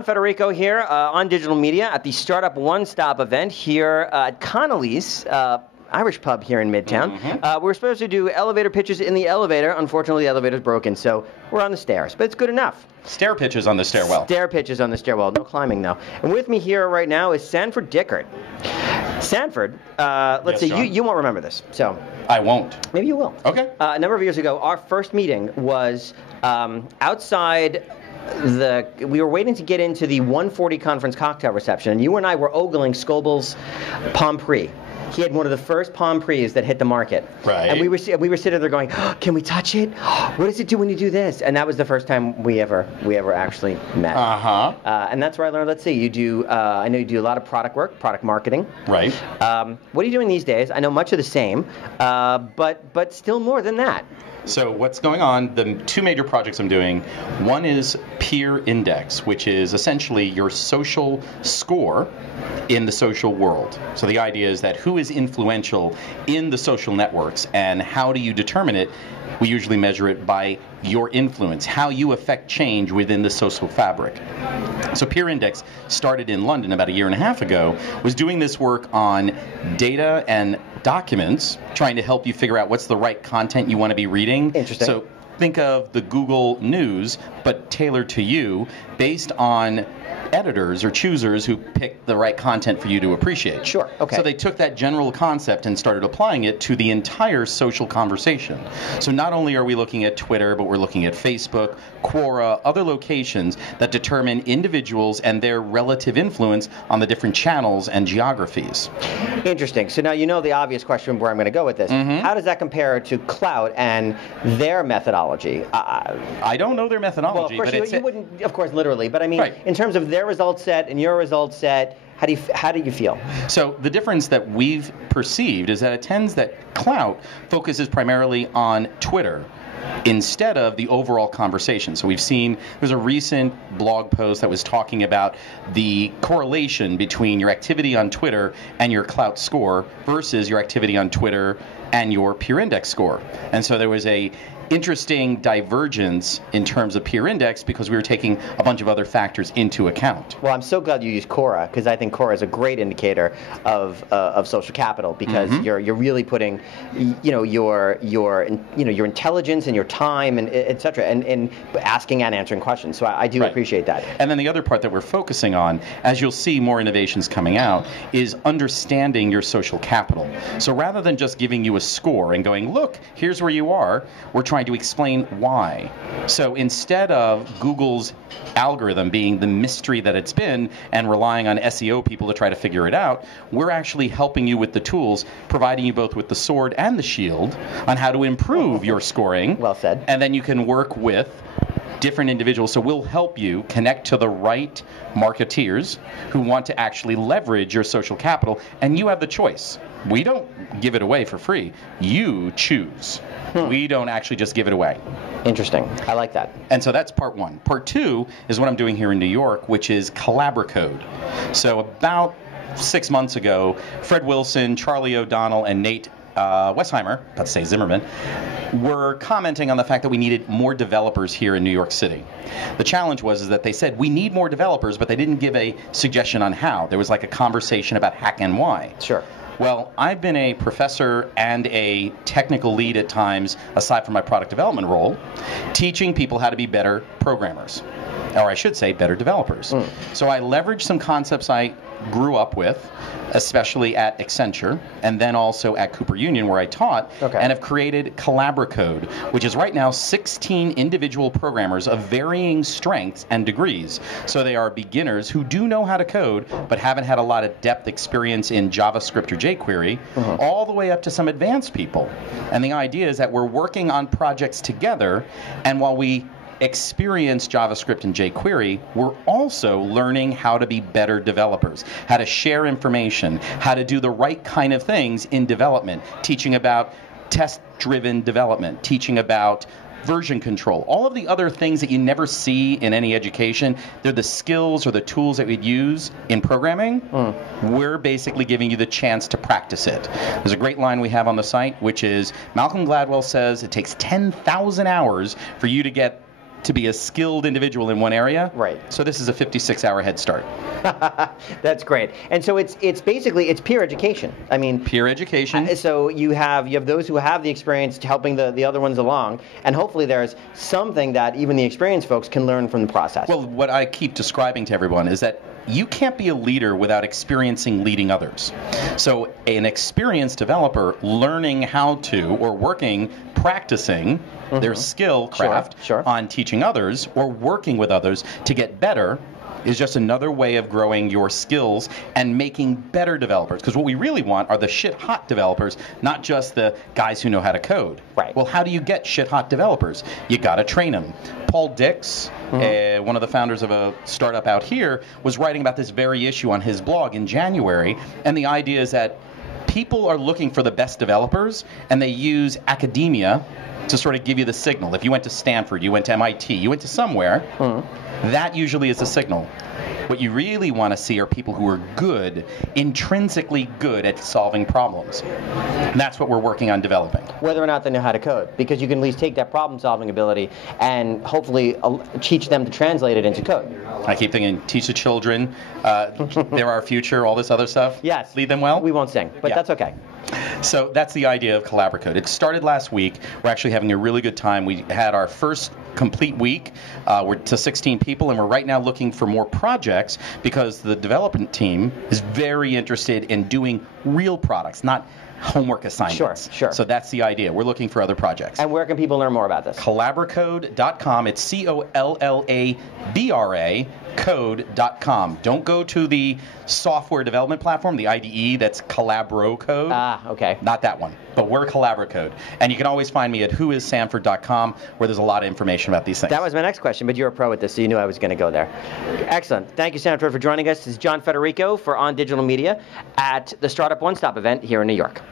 everyone. Federico here on digital media at the Startup One Stop event here at Connolly's Irish pub here in Midtown. We're supposed to do elevator pitches in the elevator. Unfortunately, the elevator's broken, so we're on the stairs, but it's good enough. Stair pitches on the stairwell. Stair pitches on the stairwell. No climbing, though. And with me here right now is Sanford Dickert. Sanford, let's see, you won't remember this, so. I won't. Maybe you will. Okay. A number of years ago, our first meeting was outside we were waiting to get into the 140 conference cocktail reception, and you and I were ogling Scoble's Palm Pre. He had one of the first Palm Pre's that hit the market. Right. And we were sitting there going, oh, can we touch it? What does it do when you do this? And that was the first time we ever actually met. And that's where I learned, let's see, you do, I know you do a lot of product work, product marketing. Right. What are you doing these days? I know much of the same, but still more than that. So what's going on, the two major projects I'm doing, one is PeerIndex, which is essentially your social score in the social world. So the idea is that who is influential in the social networks and how do you determine it? We usually measure it by your influence, how you affect change within the social fabric. So PeerIndex started in London about a year and a half ago, was doing this work on data and documents, trying to help you figure out what's the right content you want to be reading. Interesting. So think of the Google News, but tailored to you based on editors or choosers who pick the right content for you to appreciate. Sure, okay. So they took that general concept and started applying it to the entire social conversation. So not only are we looking at Twitter, but we're looking at Facebook, Quora, other locations that determine individuals and their relative influence on the different channels and geographies. Interesting. So now you know the obvious question where I'm going to go with this. How does that compare to Clout and their methodology? I don't know their methodology. Well, of course, you wouldn't, of course, literally, but I mean, right. In terms of their result set and your result set, how do you feel? So the difference that we've perceived is that it tends that Clout focuses primarily on Twitter instead of the overall conversation. So we've seen, there's a recent blog post that was talking about the correlation between your activity on Twitter and your Clout score versus your activity on Twitter and your PeerIndex score. And so there was a interesting divergence in terms of PeerIndex because we were taking a bunch of other factors into account. Well, I'm so glad you used Quora because I think Quora is a great indicator of social capital because you're really putting, your intelligence and your time and et cetera, and asking and answering questions. So I do appreciate that. And then the other part that we're focusing on, as you'll see more innovations coming out, is understanding your social capital. So rather than just giving you a score and going, look, here's where you are, we're trying to explain why. So instead of Google's algorithm being the mystery that it's been and relying on SEO people to try to figure it out, we're actually helping you with the tools, providing you both with the sword and the shield on how to improve your scoring. Well said. And then you can work with different individuals. So we'll help you connect to the right marketeers who want to actually leverage your social capital, and you have the choice. We don't give it away for free. You choose. We don't actually just give it away. Interesting. I like that. And so that's part one. Part two is what I'm doing here in New York, which is Colabracode. So about 6 months ago, Fred Wilson, Charlie O'Donnell, and Nate Westheimer, about to say Zimmerman, were commenting on the fact that we needed more developers here in New York City. The challenge was that they said we need more developers, but they didn't give a suggestion on how. There was like a conversation about hack and why. Sure. Well, I've been a professor and a technical lead at times, aside from my product development role, teaching people how to be better programmers, or I should say better developers. So I leveraged some concepts I grew up with, especially at Accenture, and then also at Cooper Union where I taught, and have created Colabracode, which is right now 16 individual programmers of varying strengths and degrees. So they are beginners who do know how to code, but haven't had a lot of depth experience in JavaScript or jQuery, all the way up to some advanced people. And the idea is that we're working on projects together, and while we experience JavaScript and jQuery, we're also learning how to be better developers, how to share information, how to do the right kind of things in development, teaching about test-driven development, teaching about version control, all of the other things that you never see in any education. They're the skills or the tools that we'd use in programming. We're basically giving you the chance to practice it. There's a great line we have on the site, which is Malcolm Gladwell says it takes 10,000 hours for you to get to be a skilled individual in one area. Right. So this is a 56-hour head start. That's great. And so it's basically peer education. I mean, peer education. So you have those who have the experience helping the other ones along, and hopefully there's something that even the experienced folks can learn from the process. Well, what I keep describing to everyone is that you can't be a leader without experiencing leading others. So an experienced developer learning how to, or working, practicing their skill craft on teaching others or working with others to get better is just another way of growing your skills and making better developers. Because what we really want are the shit-hot developers, not just the guys who know how to code. Right. Well, how do you get shit-hot developers? You got to train them. Paul Dix, one of the founders of a startup out here, was writing about this very issue on his blog in January, and the idea is that people are looking for the best developers, and they use academia to sort of give you the signal. If you went to Stanford, you went to MIT, you went to somewhere, that usually is the signal. What you really want to see are people who are good, intrinsically good at solving problems. And that's what we're working on developing. Whether or not they know how to code, because you can at least take that problem-solving ability and hopefully teach them to translate it into code. I keep thinking, teach the children, they're our future, all this other stuff. Yes. Lead them well. We won't sing, but that's okay. So that's the idea of Colabracode. It started last week. We're actually having a really good time. We had our first complete week. We're to 16 people, and we're right now looking for more projects because the development team is very interested in doing real products, not homework assignments. Sure. So that's the idea. We're looking for other projects. And where can people learn more about this? Colabracode.com. It's COLLABRA code.com. Don't go to the software development platform, the IDE, that's Colabracode. Okay. Not that one, but we're Colabracode. And you can always find me at whoissanford.com, where there's a lot of information about these things. That was my next question, but you're a pro at this, so you knew I was going to go there. Excellent. Thank you, Sanford, for joining us. This is John Federico for On Digital Media at the Startup One Stop event here in New York.